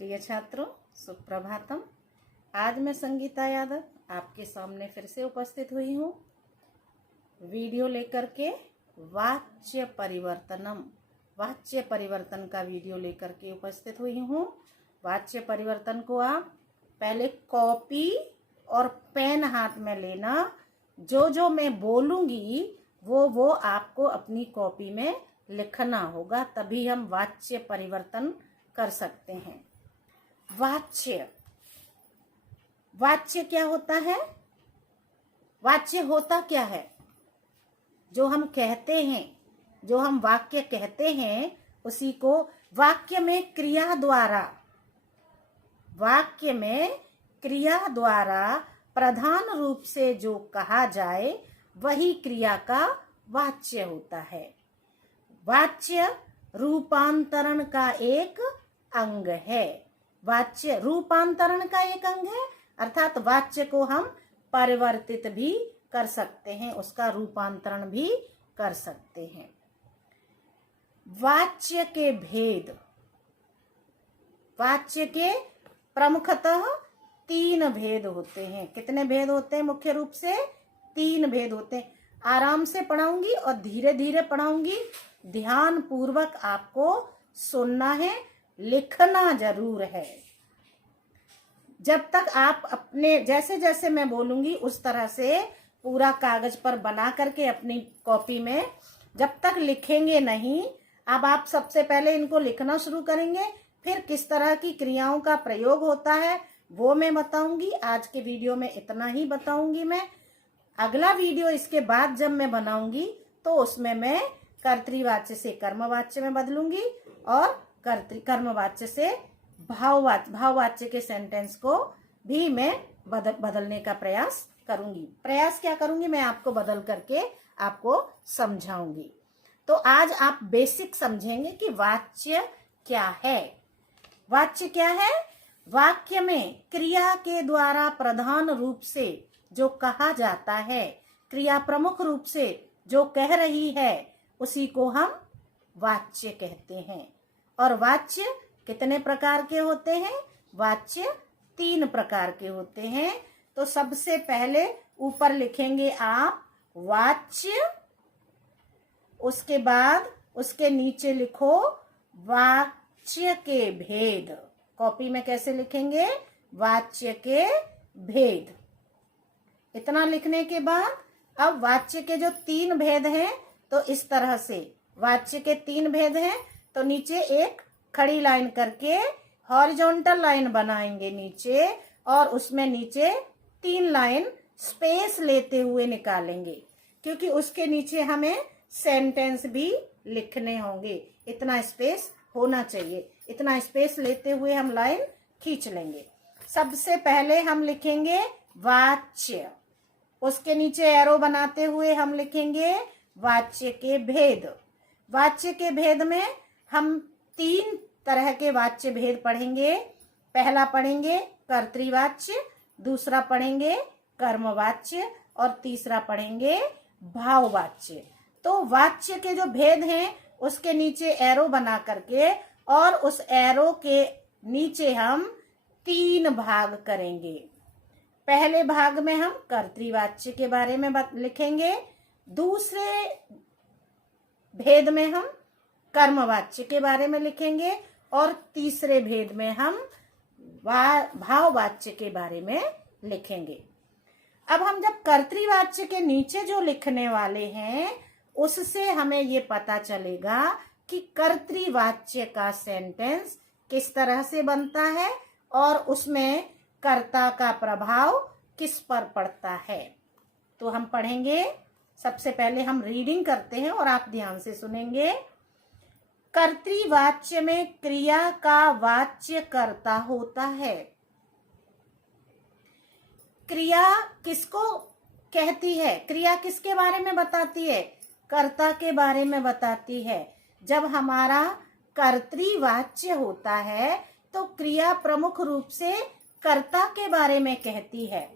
प्रिय छात्रों, सुप्रभातम। आज मैं संगीता यादव आपके सामने फिर से उपस्थित हुई हूँ वीडियो लेकर के। वाच्य परिवर्तन का वीडियो लेकर के उपस्थित हुई हूँ। वाच्य परिवर्तन को आप पहले कॉपी और पेन हाथ में लेना। जो मैं बोलूँगी वो आपको अपनी कॉपी में लिखना होगा, तभी हम वाच्य परिवर्तन कर सकते हैं। वाच्य क्या होता है? वाच्य होता क्या है? जो हम कहते हैं, जो हम वाक्य कहते हैं, उसी को वाक्य में क्रिया द्वारा प्रधान रूप से जो कहा जाए वही क्रिया का वाच्य होता है। वाच्य रूपांतरण का एक अंग है। वाच्य रूपांतरण का एक अंग है, अर्थात वाच्य को हम परिवर्तित भी कर सकते हैं, उसका रूपांतरण भी कर सकते हैं। वाच्य के भेद, वाच्य के प्रमुखतः 3 भेद होते हैं। कितने भेद होते हैं? मुख्य रूप से 3 भेद होते हैं। आराम से पढ़ाऊंगी और धीरे धीरे पढ़ाऊंगी। ध्यान पूर्वक आपको सुनना है, लिखना जरूर है। जब तक आप अपने जैसे जैसे मैं बोलूंगी उस तरह से पूरा कागज पर बना करके अपनी कॉपी में जब तक लिखेंगे नहीं, अब आप सबसे पहले इनको लिखना शुरू करेंगे। फिर किस तरह की क्रियाओं का प्रयोग होता है वो मैं बताऊंगी। आज के वीडियो में इतना ही बताऊंगी मैं। अगला वीडियो इसके बाद जब मैं बनाऊंगी तो उसमें मैं कर्तृवाच्य से कर्मवाच्य में बदलूंगी और कर्मवाच्य से भाववाच्य के सेंटेंस को भी मैं बदलने का प्रयास करूंगी। प्रयास क्या करूंगी? मैं आपको बदल करके आपको समझाऊंगी। तो आज आप बेसिक समझेंगे कि वाच्य क्या है। वाच्य क्या है? वाक्य में क्रिया के द्वारा प्रधान रूप से जो कहा जाता है, क्रिया प्रमुख रूप से जो कह रही है, उसी को हम वाच्य कहते हैं। और वाच्य कितने प्रकार के होते हैं? वाच्य 3 प्रकार के होते हैं। तो सबसे पहले ऊपर लिखेंगे आप वाच्य, उसके बाद उसके नीचे लिखो वाच्य के भेद। कॉपी में कैसे लिखेंगे? वाच्य के भेद। इतना लिखने के बाद अब वाच्य के जो 3 भेद हैं, तो इस तरह से वाच्य के 3 भेद हैं, तो नीचे एक खड़ी लाइन करके हॉरिजॉन्टल लाइन बनाएंगे नीचे, और उसमें नीचे 3 लाइन स्पेस लेते हुए निकालेंगे, क्योंकि उसके नीचे हमें सेंटेंस भी लिखने होंगे। इतना स्पेस होना चाहिए। इतना स्पेस लेते हुए हम लाइन खींच लेंगे। सबसे पहले हम लिखेंगे वाच्य, उसके नीचे एरो बनाते हुए हम लिखेंगे वाच्य के भेद। वाच्य के भेद में हम 3 तरह के वाच्य भेद पढ़ेंगे। पहला पढ़ेंगे कर्तृवाच्य, दूसरा पढ़ेंगे कर्मवाच्य और तीसरा पढ़ेंगे भाववाच्य। तो वाच्य के जो भेद हैं उसके नीचे एरो बना करके और उस एरो के नीचे हम 3 भाग करेंगे। पहले भाग में हम कर्तृवाच्य के बारे में लिखेंगे, दूसरे भेद में हम कर्मवाच्य के बारे में लिखेंगे और तीसरे भेद में हम भाववाच्य के बारे में लिखेंगे। अब हम जब कर्तृवाच्य के नीचे जो लिखने वाले हैं उससे हमें ये पता चलेगा कि कर्तृवाच्य का सेंटेंस किस तरह से बनता है और उसमें कर्ता का प्रभाव किस पर पड़ता है। तो हम पढ़ेंगे। सबसे पहले हम रीडिंग करते हैं और आप ध्यान से सुनेंगे। कर्तृवाच्य में क्रिया का वाच्य कर्ता होता है। क्रिया किसको कहती है? क्रिया किसके बारे में बताती है? कर्ता के बारे में बताती है। जब हमारा कर्तृवाच्य होता है तो क्रिया प्रमुख रूप से कर्ता के बारे में कहती है,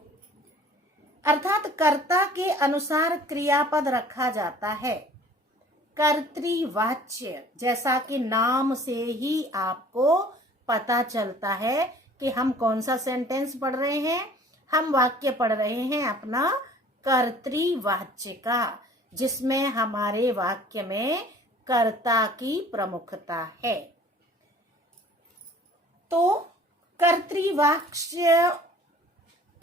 अर्थात कर्ता के अनुसार क्रियापद रखा जाता है। कर्तृवाच्य, जैसा कि नाम से ही आपको पता चलता है कि हम कौन सा सेंटेंस पढ़ रहे हैं। हम वाक्य पढ़ रहे हैं अपना कर्तृवाच्य का, जिसमें हमारे वाक्य में कर्ता की प्रमुखता है। तो कर्तृवाच्य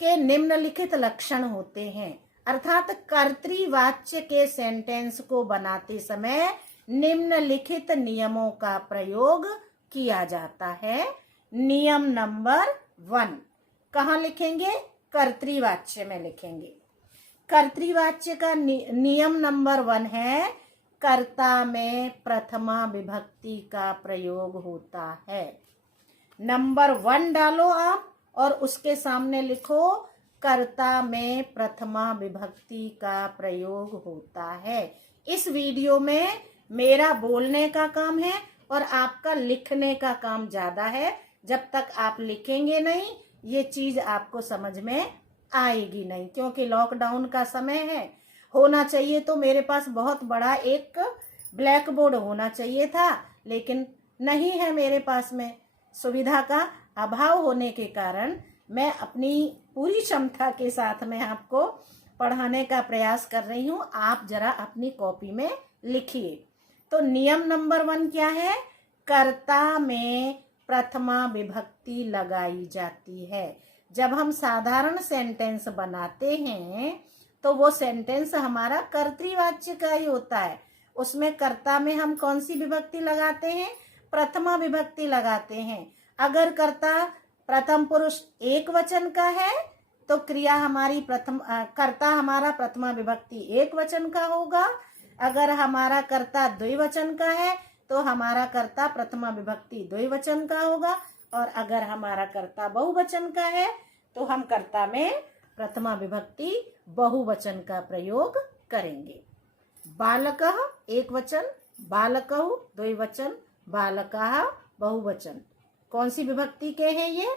के निम्नलिखित लक्षण होते हैं, अर्थात कर्तृवाच्य के सेंटेंस को बनाते समय निम्नलिखित नियमों का प्रयोग किया जाता है। नियम नंबर 1 कहाँ लिखेंगे? कर्तृवाच्य में लिखेंगे। कर्तृवाच्य का नियम नंबर 1 है, कर्ता में प्रथमा विभक्ति का प्रयोग होता है। नंबर 1 डालो आप और उसके सामने लिखो कर्ता में प्रथमा विभक्ति का प्रयोग होता है। इस वीडियो में मेरा बोलने का काम है और आपका लिखने का काम ज्यादा है। जब तक आप लिखेंगे नहीं ये चीज आपको समझ में आएगी नहीं, क्योंकि लॉकडाउन का समय है। होना चाहिए तो मेरे पास बहुत बड़ा एक ब्लैक बोर्ड होना चाहिए था, लेकिन नहीं है मेरे पास में। सुविधा का अभाव होने के कारण मैं अपनी पूरी क्षमता के साथ में आपको पढ़ाने का प्रयास कर रही हूँ। आप जरा अपनी कॉपी में लिखिए। तो नियम नंबर 1 क्या है? कर्ता में प्रथमा विभक्ति लगाई जाती है। जब हम साधारण सेंटेंस बनाते हैं तो वो सेंटेंस हमारा कर्तृवाच्य का ही होता है। उसमें कर्ता में हम कौन सी विभक्ति लगाते हैं? प्रथमा विभक्ति लगाते हैं। अगर कर्ता प्रथम पुरुष एक वचन का है तो क्रिया हमारी कर्ता हमारा प्रथमा विभक्ति एक वचन का होगा। अगर हमारा कर्ता द्विवचन का है तो हमारा कर्ता प्रथमा विभक्ति द्विवचन का होगा। और अगर हमारा कर्ता बहुवचन का है तो हम कर्ता में प्रथमा विभक्ति बहुवचन का प्रयोग करेंगे। बालकः एक वचन, बालकौ द्विवचन, बालकाः बहुवचन। कौन सी विभक्ति के हैं ये?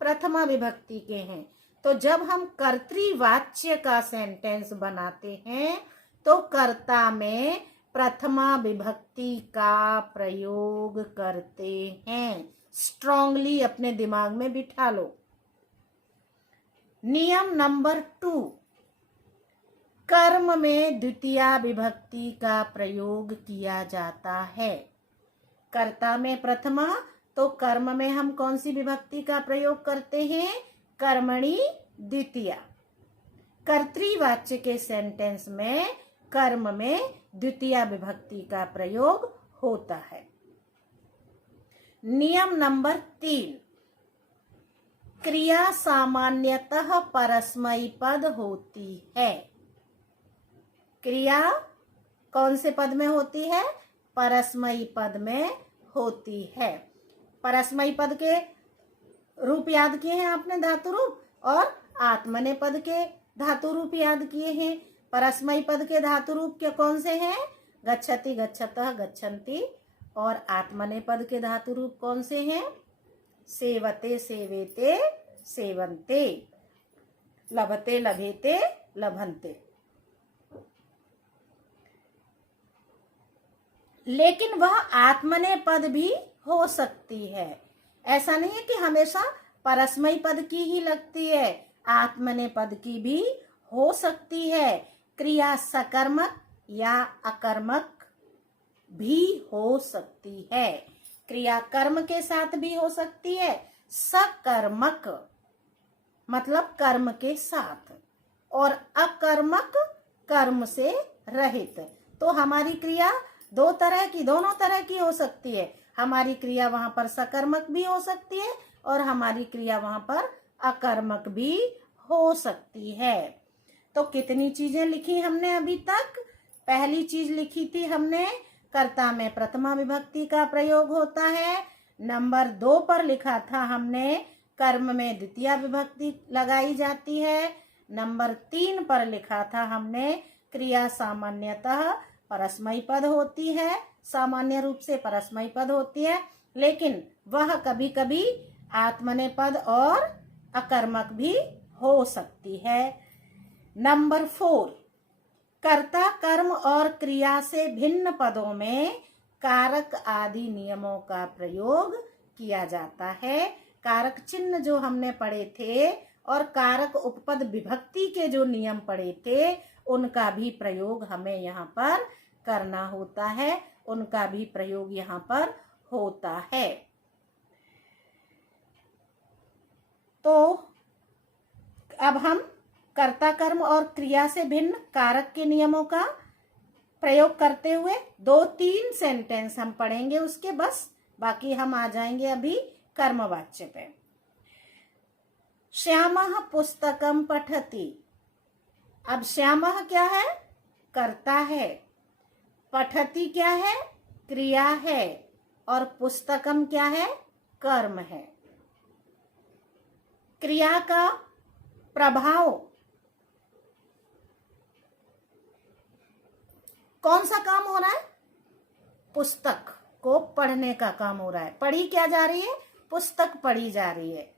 प्रथमा विभक्ति के हैं। तो जब हम कर्तृवाच्य का सेंटेंस बनाते हैं तो कर्ता में प्रथमा विभक्ति का प्रयोग करते हैं। स्ट्रांगली अपने दिमाग में बिठा लो। नियम नंबर 2, कर्म में द्वितीया विभक्ति का प्रयोग किया जाता है। कर्ता में प्रथमा तो कर्म में हम कौन सी विभक्ति का प्रयोग करते हैं? कर्मणि द्वितीया। कर्तृवाच्य के सेंटेंस में कर्म में द्वितीया विभक्ति का प्रयोग होता है। नियम नंबर 3, क्रिया सामान्यतः परस्मैपद पद होती है। क्रिया कौन से पद में होती है? परस्मैपद पद में होती है। परस्मैपद पद के रूप याद किए हैं आपने, धातु रूप, और आत्मनेपद के धातु रूप याद किए हैं। परस्मैपद पद के धातु रूप के कौन से हैं? गच्छति, गच्छतः, गच्छन्ति। और आत्मनेपद के धातु रूप कौन से हैं? सेवते, सेवेते, सेवन्ते, लभते, लभेते, लभन्ते। लेकिन वह आत्मनेपद भी हो सकती है। ऐसा नहीं है कि हमेशा परस्मैपद की ही लगती है, आत्मनेपद की भी हो सकती है। क्रिया सकर्मक या अकर्मक भी हो सकती है। क्रिया कर्म के साथ भी हो सकती है, सकर्मक मतलब कर्म के साथ, और अकर्मक कर्म से रहित। तो हमारी क्रिया दोनों तरह की हो सकती है। हमारी क्रिया वहां पर सकर्मक भी हो सकती है और हमारी क्रिया वहां पर अकर्मक भी हो सकती है। तो कितनी चीजें लिखी हमने अभी तक? पहली चीज लिखी थी हमने, कर्ता में प्रथमा विभक्ति का प्रयोग होता है। नंबर 2 पर लिखा था हमने, कर्म में द्वितीया विभक्ति लगाई जाती है। नंबर 3 पर लिखा था हमने, क्रिया सामान्यतः परस्मैपद होती है, सामान्य रूप से परस्मैपद होती है, लेकिन वह कभी कभी आत्मनेपद और अकर्मक भी हो सकती है। नंबर 4, कर्ता, कर्म और क्रिया से भिन्न पदों में कारक आदि नियमों का प्रयोग किया जाता है। कारक चिन्ह जो हमने पढ़े थे और कारक उपपद विभक्ति के जो नियम पढ़े थे उनका भी प्रयोग हमें यहाँ पर करना होता है, उनका भी प्रयोग यहाँ पर होता है। तो अब हम कर्ता कर्म और क्रिया से भिन्न कारक के नियमों का प्रयोग करते हुए 2-3 सेंटेंस हम पढ़ेंगे उसके, बस बाकी हम आ जाएंगे अभी कर्मवाच्य पे। श्यामः पुस्तकं पठति। अब श्यामः क्या है? कर्ता है। पठति क्या है? क्रिया है। और पुस्तकम क्या है? कर्म है। क्रिया का प्रभाव कौन सा काम हो रहा है? पुस्तक को पढ़ने का काम हो रहा है। पढ़ी क्या जा रही है? पुस्तक पढ़ी जा रही है।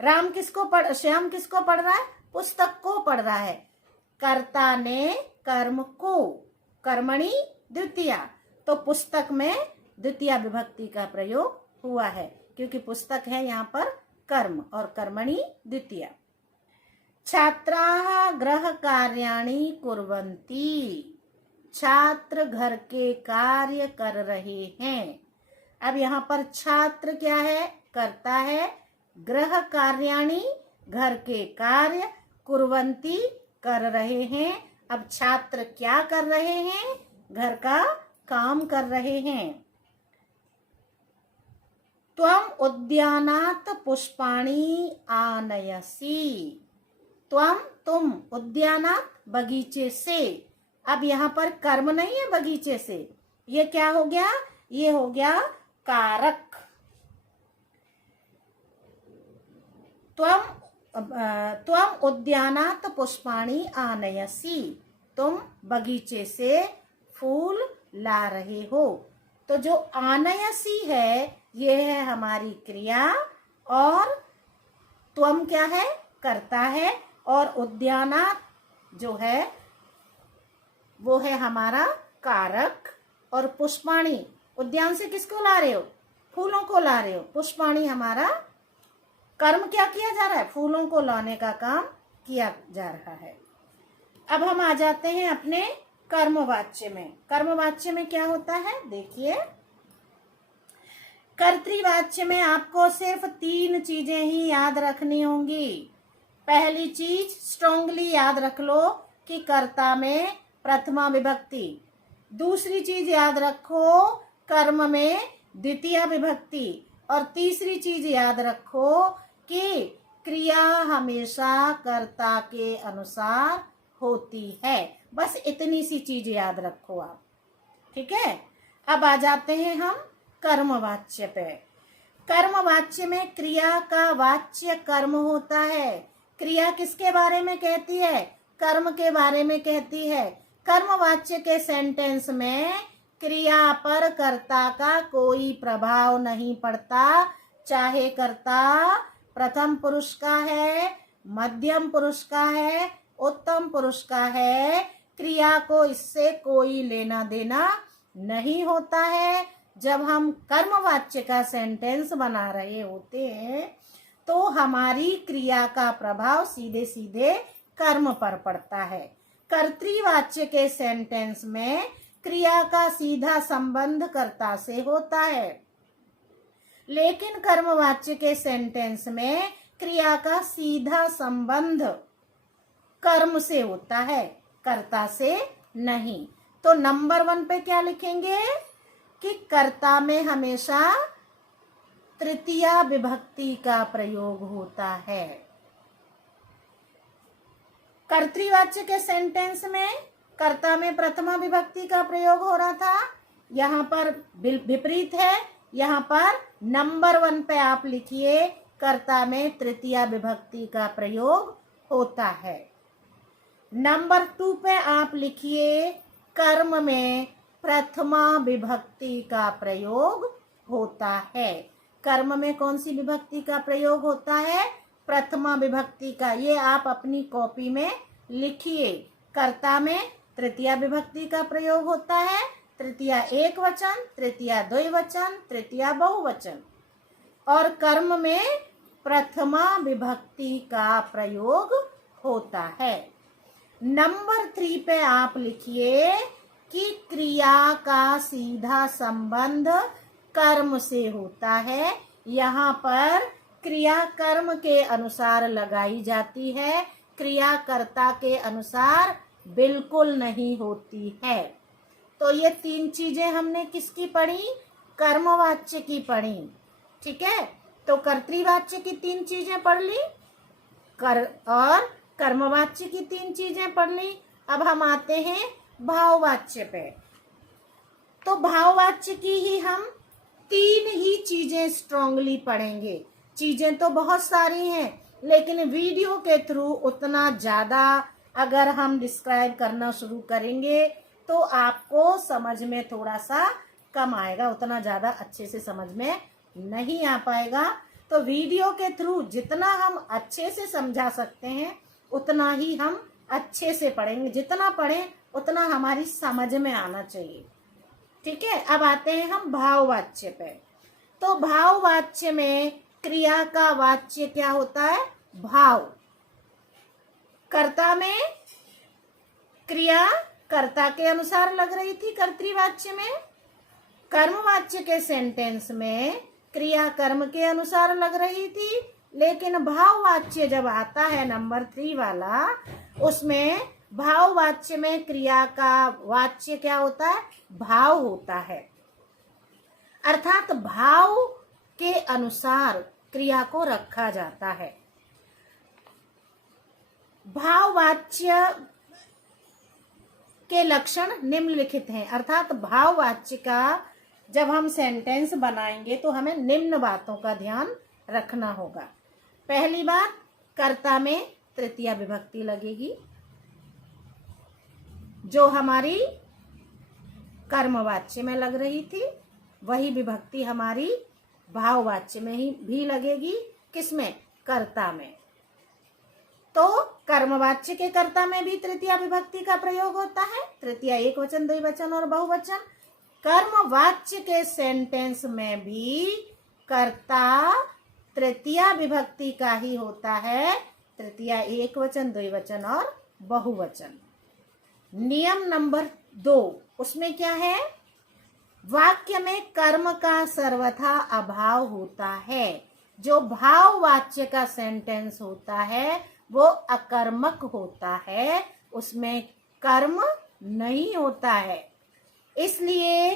श्याम किसको पढ़ रहा है? पुस्तक को पढ़ रहा है। कर्ता ने कर्म को, कर्मणि द्वितीया, तो पुस्तक में द्वितीया विभक्ति का प्रयोग हुआ है क्योंकि पुस्तक है यहाँ पर कर्म और कर्मणि द्वितीया। छात्राः गृह कार्याणि कुर्वन्ति। छात्र घर के कार्य कर रहे हैं। अब यहाँ पर छात्र क्या है? करता है। गृह कार्याणि घर के कार्य, कुर्वन्ति कर रहे हैं। अब छात्र क्या कर रहे हैं? घर का काम कर रहे हैं। त्वम उद्यानात् पुष्पाणि आनयसि। त्वम तुम, उद्यानात् बगीचे से। अब यहाँ पर कर्म नहीं है बगीचे से, ये क्या हो गया? ये हो गया कारक। त्वम उद्यानात् पुष्पाणि आनयसि। तुम बगीचे से फूल ला रहे हो। तो जो आनयसी है ये है हमारी क्रिया और त्वम क्या है? करता है। और उद्यानात् जो है वो है हमारा कारक। और पुष्पाणि, उद्यान से किसको ला रहे हो? फूलों को ला रहे हो। पुष्पाणि हमारा कर्म क्या किया जा रहा है? फूलों को लाने का काम किया जा रहा है। अब हम आ जाते हैं अपने कर्मवाच्य में। कर्मवाच्य में क्या होता है देखिए। कर्तृवाच्य में आपको सिर्फ 3 चीजें ही याद रखनी होंगी। पहली चीज स्ट्रांगली याद रख लो कि कर्ता में प्रथमा विभक्ति। दूसरी चीज याद रखो कर्म में द्वितीय विभक्ति। और तीसरी चीज याद रखो कि क्रिया हमेशा कर्ता के अनुसार होती है। बस इतनी सी चीज याद रखो आप, ठीक है। अब आ जाते हैं हम कर्मवाच्य पे। कर्मवाच्य में क्रिया का वाच्य कर्म होता है। क्रिया किसके बारे में कहती है? कर्म के बारे में कहती है। कर्मवाच्य के सेंटेंस में क्रिया पर कर्ता का कोई प्रभाव नहीं पड़ता, चाहे कर्ता प्रथम पुरुष का है, मध्यम पुरुष का है, उत्तम पुरुष का है। क्रिया को इससे कोई लेना देना नहीं होता है। जब हम कर्मवाच्य का सेंटेंस बना रहे होते हैं तो हमारी क्रिया का प्रभाव सीधे सीधे कर्म पर पड़ता है। कर्तृवाच्य के सेंटेंस में क्रिया का सीधा संबंध कर्ता से होता है, लेकिन कर्मवाच्य के सेंटेंस में क्रिया का सीधा संबंध कर्म से होता है, कर्ता से नहीं। तो नंबर 1 पे क्या लिखेंगे कि कर्ता में हमेशा तृतीया विभक्ति का प्रयोग होता है। कर्तृवाच्य के सेंटेंस में कर्ता में प्रथमा विभक्ति का प्रयोग हो रहा था, यहाँ पर विपरीत है। यहाँ पर नंबर 1 पे आप लिखिए कर्ता में तृतीया विभक्ति का प्रयोग होता है। नंबर 2 पे आप लिखिए कर्म में प्रथमा विभक्ति का प्रयोग होता है। कर्म में कौन सी विभक्ति का प्रयोग होता है? प्रथमा विभक्ति का। ये आप अपनी कॉपी में लिखिए। कर्ता में तृतीया विभक्ति का प्रयोग होता है, तृतीया एक वचन, तृतीया द्विवचन, तृतीया बहुवचन। और कर्म में प्रथमा विभक्ति का प्रयोग होता है। नंबर 3 पे आप लिखिए कि क्रिया का सीधा संबंध कर्म से होता है। यहाँ पर क्रिया कर्म के अनुसार लगाई जाती है, क्रिया कर्ता के अनुसार बिल्कुल नहीं होती है। तो ये 3 चीजें हमने किसकी पढ़ी? कर्मवाच्य की पढ़ी। ठीक है, तो कर्तृवाच्य की 3 चीजें पढ़ ली और कर्मवाच्य की 3 चीजें पढ़ ली। अब हम आते हैं भाववाच्य पे। तो भाववाच्य की ही हम 3 ही चीजें स्ट्रांगली पढ़ेंगे। चीजें तो बहुत सारी हैं, लेकिन वीडियो के थ्रू उतना ज्यादा अगर हम डिस्क्राइब करना शुरू करेंगे तो आपको समझ में थोड़ा सा कम आएगा, उतना ज्यादा अच्छे से समझ में नहीं आ पाएगा। तो वीडियो के थ्रू जितना हम अच्छे से समझा सकते हैं उतना ही हम अच्छे से पढ़ेंगे। जितना पढ़ें उतना हमारी समझ में आना चाहिए। ठीक है, अब आते हैं हम भाववाच्य पे। तो भाववाच्य में क्रिया का वाच्य क्या होता है? भाव। कर्ता में क्रिया कर्ता के अनुसार लग रही थी कर्तृवाच्य में। कर्मवाच्य के सेंटेंस में क्रिया कर्म के अनुसार लग रही थी, लेकिन भाववाच्य जब आता है नंबर 3 वाला, उसमें भाववाच्य में क्रिया का वाच्य क्या होता है? भाव होता है। अर्थात भाव के अनुसार क्रिया को रखा जाता है। भाववाच्य के लक्षण निम्नलिखित हैं। अर्थात भाववाच्य का जब हम सेंटेंस बनाएंगे तो हमें निम्न बातों का ध्यान रखना होगा। पहली बात, कर्ता में तृतीया विभक्ति लगेगी, जो हमारी कर्मवाच्य में लग रही थी। वही विभक्ति हमारी भाववाच्य में ही भी लगेगी। किसमें? कर्ता में। तो कर्मवाच्य के कर्ता में भी तृतीया विभक्ति का प्रयोग होता है। तृतीया एकवचन, द्विवचन और बहुवचन। कर्मवाच्य के सेंटेंस में भी कर्ता तृतीया विभक्ति का ही होता है। तृतीया एकवचन, द्विवचन और बहुवचन। नियम नंबर 2, उसमें क्या है? वाक्य में कर्म का सर्वथा अभाव होता है। जो भाववाच्य का सेंटेंस होता है वो अकर्मक होता है, उसमें कर्म नहीं होता है। इसलिए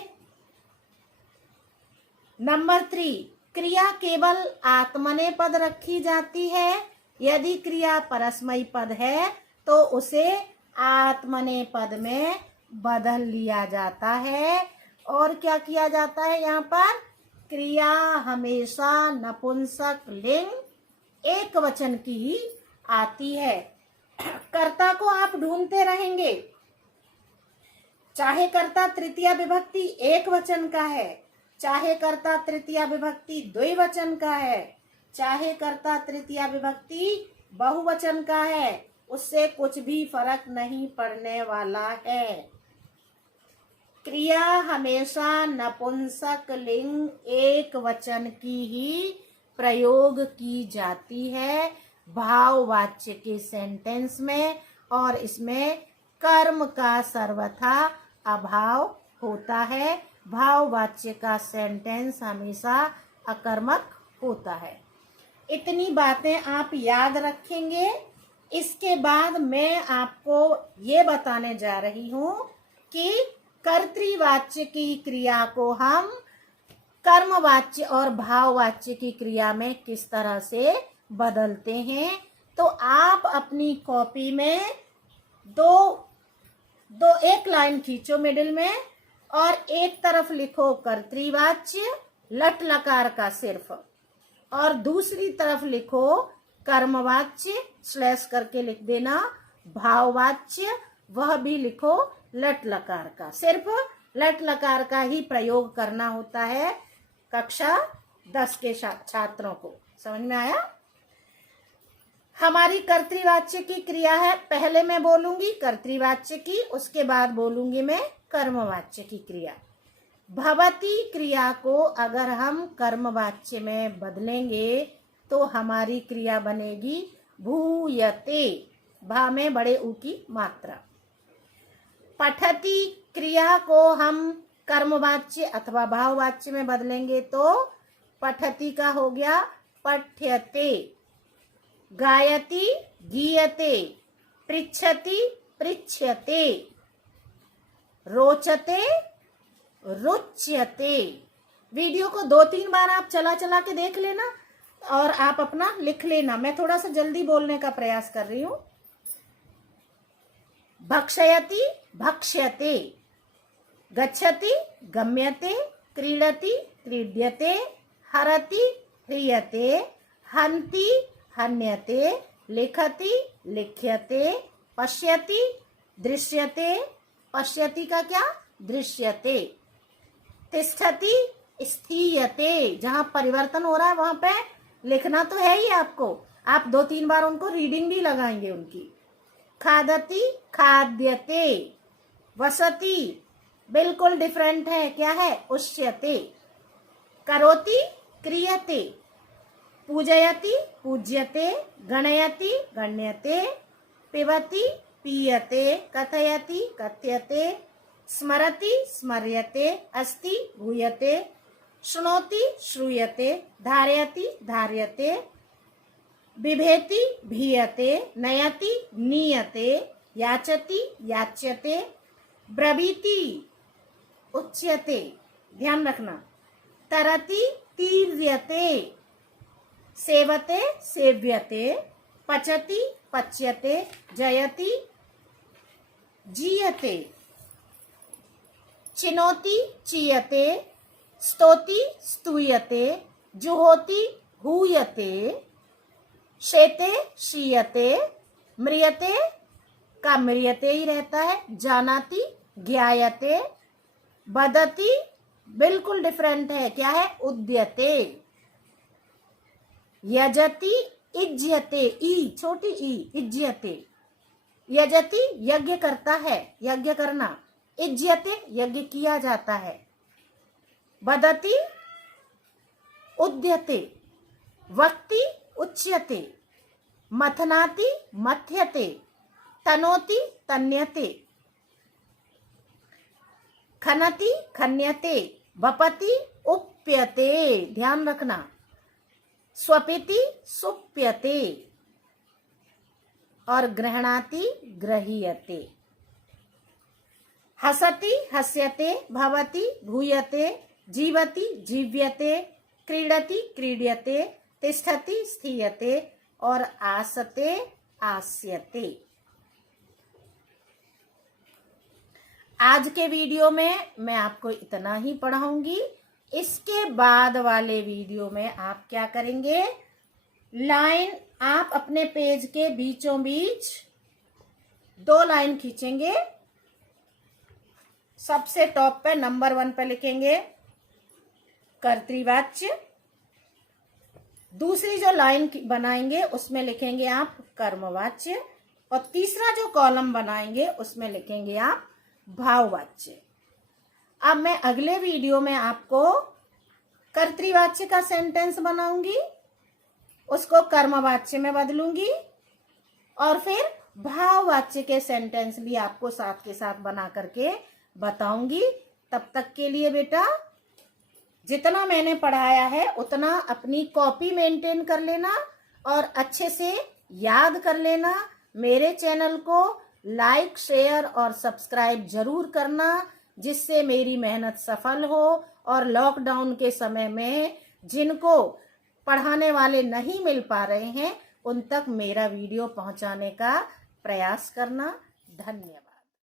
नंबर 3, क्रिया केवल आत्मनेपद रखी जाती है। यदि क्रिया परस्मयी पद है तो उसे आत्मनेपद में बदल लिया जाता है। और क्या किया जाता है? यहाँ पर क्रिया हमेशा नपुंसक लिंग एक वचन की ही आती है। कर्ता को आप ढूंढते रहेंगे, चाहे कर्ता तृतीया विभक्ति एक वचन का है, चाहे कर्ता तृतीया विभक्ति द्विवचन का है, चाहे कर्ता तृतीया विभक्ति बहुवचन का है, उससे कुछ भी फर्क नहीं पड़ने वाला है। क्रिया हमेशा नपुंसक लिंग एक वचन की ही प्रयोग की जाती है भाववाच्य के सेंटेंस में, और इसमें कर्म का सर्वथा अभाव होता है। भाववाच्य का सेंटेंस हमेशा अकर्मक होता है। इतनी बातें आप याद रखेंगे। इसके बाद मैं आपको ये बताने जा रही हूँ कि कर्तृवाच्य की क्रिया को हम कर्मवाच्य और भाववाच्य की क्रिया में किस तरह से बदलते हैं। तो आप अपनी कॉपी में एक लाइन खींचो मिडिल में, और एक तरफ लिखो कर्तृवाच्य लट लकार का सिर्फ, और दूसरी तरफ लिखो कर्मवाच्य स्लैश करके लिख देना भाववाच्य, वह भी लिखो लट लकार का। सिर्फ लट लकार का ही प्रयोग करना होता है कक्षा 10 के छात्रों को। समझ में आया? हमारी कर्तृवाच्य की क्रिया है, पहले मैं बोलूंगी कर्तृवाच्य की, उसके बाद बोलूंगी मैं कर्मवाच्य की क्रिया। भवती क्रिया को अगर हम कर्मवाच्य में बदलेंगे तो हमारी क्रिया बनेगी भूयते, भा में बड़े ऊ की मात्रा। पठती क्रिया को हम कर्मवाच्य अथवा भाववाच्य में बदलेंगे तो पठती का हो गया पठ्यते, गायति गीयते, पृच्छति पृच्छ्यते, रोचते रुच्यते। वीडियो को 2-3 बार आप चला चला के देख लेना और आप अपना लिख लेना। मैं थोड़ा सा जल्दी बोलने का प्रयास कर रही हूं। भक्षयति भक्ष्यते, गच्छति गम्यते, क्रीडति क्रीड्यते, हरति ह्रियते, हन्ति हन्यते, लिखति लिख्यते, पश्यति दृश्यते, पश्यति का क्या दृश्यते, तिष्ठति स्थीयते, जहां परिवर्तन हो रहा है वहां पे लिखना तो है ही आपको, आप 2-3 बार उनको रीडिंग भी लगाएंगे उनकी। खादति खाद्यते, वसति बिल्कुल डिफरेंट है, क्या है उष्यते, करोति क्रियते, पूजयति पूज्यते, गणयति गण्यते, पिबति पीयते, कथयति कथ्यते, स्मरति स्मर्यते, अस्ति भूयते, शृणोति श्रूयते, धारयति धार्यते, बिभेति भीयते, नयति नीयते, याचति याच्यते, ब्रवीति उच्यते, ध्यान रखना, तरति तीर्यते, सेवते सेव्यते, पचति पच्यते, जयति जीयते, चिनोति चीयते, स्तोति स्तूयते, जुहोति हूयते, शेते शीयते, म्रियते का म्रियते ही रहता है, जानाति ज्ञायते, बदति बिल्कुल डिफरेंट है, क्या है उद्यते, यजति इज्यते, ई छोटी ई, इज्यते, यजति यज्ञ करता है, यज्ञ करना, इज्यते यज्ञ किया जाता है, बदति उद्यते, वक्ति उच्यते, मथनाति मथ्यते, तनोति तन्यते, खनति खन्यते, वपति उप्यते, ध्यान रखना, स्वपिति सुप्यते और गृह्णाति गृह्यते, हसति हस्यते, भवति भूयते, जीवति जीव्यते, क्रीडति क्रीड्यते, तिष्ठति स्थीयते और आसते आस्यते। आज के वीडियो में मैं आपको इतना ही पढ़ाऊंगी। इसके बाद वाले वीडियो में आप क्या करेंगे, लाइन आप अपने पेज के बीचों बीच 2 लाइन खींचेंगे। सबसे टॉप पे नंबर 1 पे लिखेंगे कर्तृवाच्य, दूसरी जो लाइन बनाएंगे उसमें लिखेंगे आप कर्मवाच्य और तीसरा जो कॉलम बनाएंगे उसमें लिखेंगे आप भाववाच्य। अब मैं अगले वीडियो में आपको कर्तृवाच्य का सेंटेंस बनाऊंगी, उसको कर्मवाच्य में बदलूंगी और फिर भाववाच्य के सेंटेंस भी आपको साथ के साथ बना करके बताऊंगी। तब तक के लिए बेटा जितना मैंने पढ़ाया है उतना अपनी कॉपी मेंटेन कर लेना और अच्छे से याद कर लेना। मेरे चैनल को लाइक शेयर और सब्सक्राइब जरूर करना, जिससे मेरी मेहनत सफल हो और लॉकडाउन के समय में जिनको पढ़ाने वाले नहीं मिल पा रहे हैं उन तक मेरा वीडियो पहुंचाने का प्रयास करना। धन्यवाद।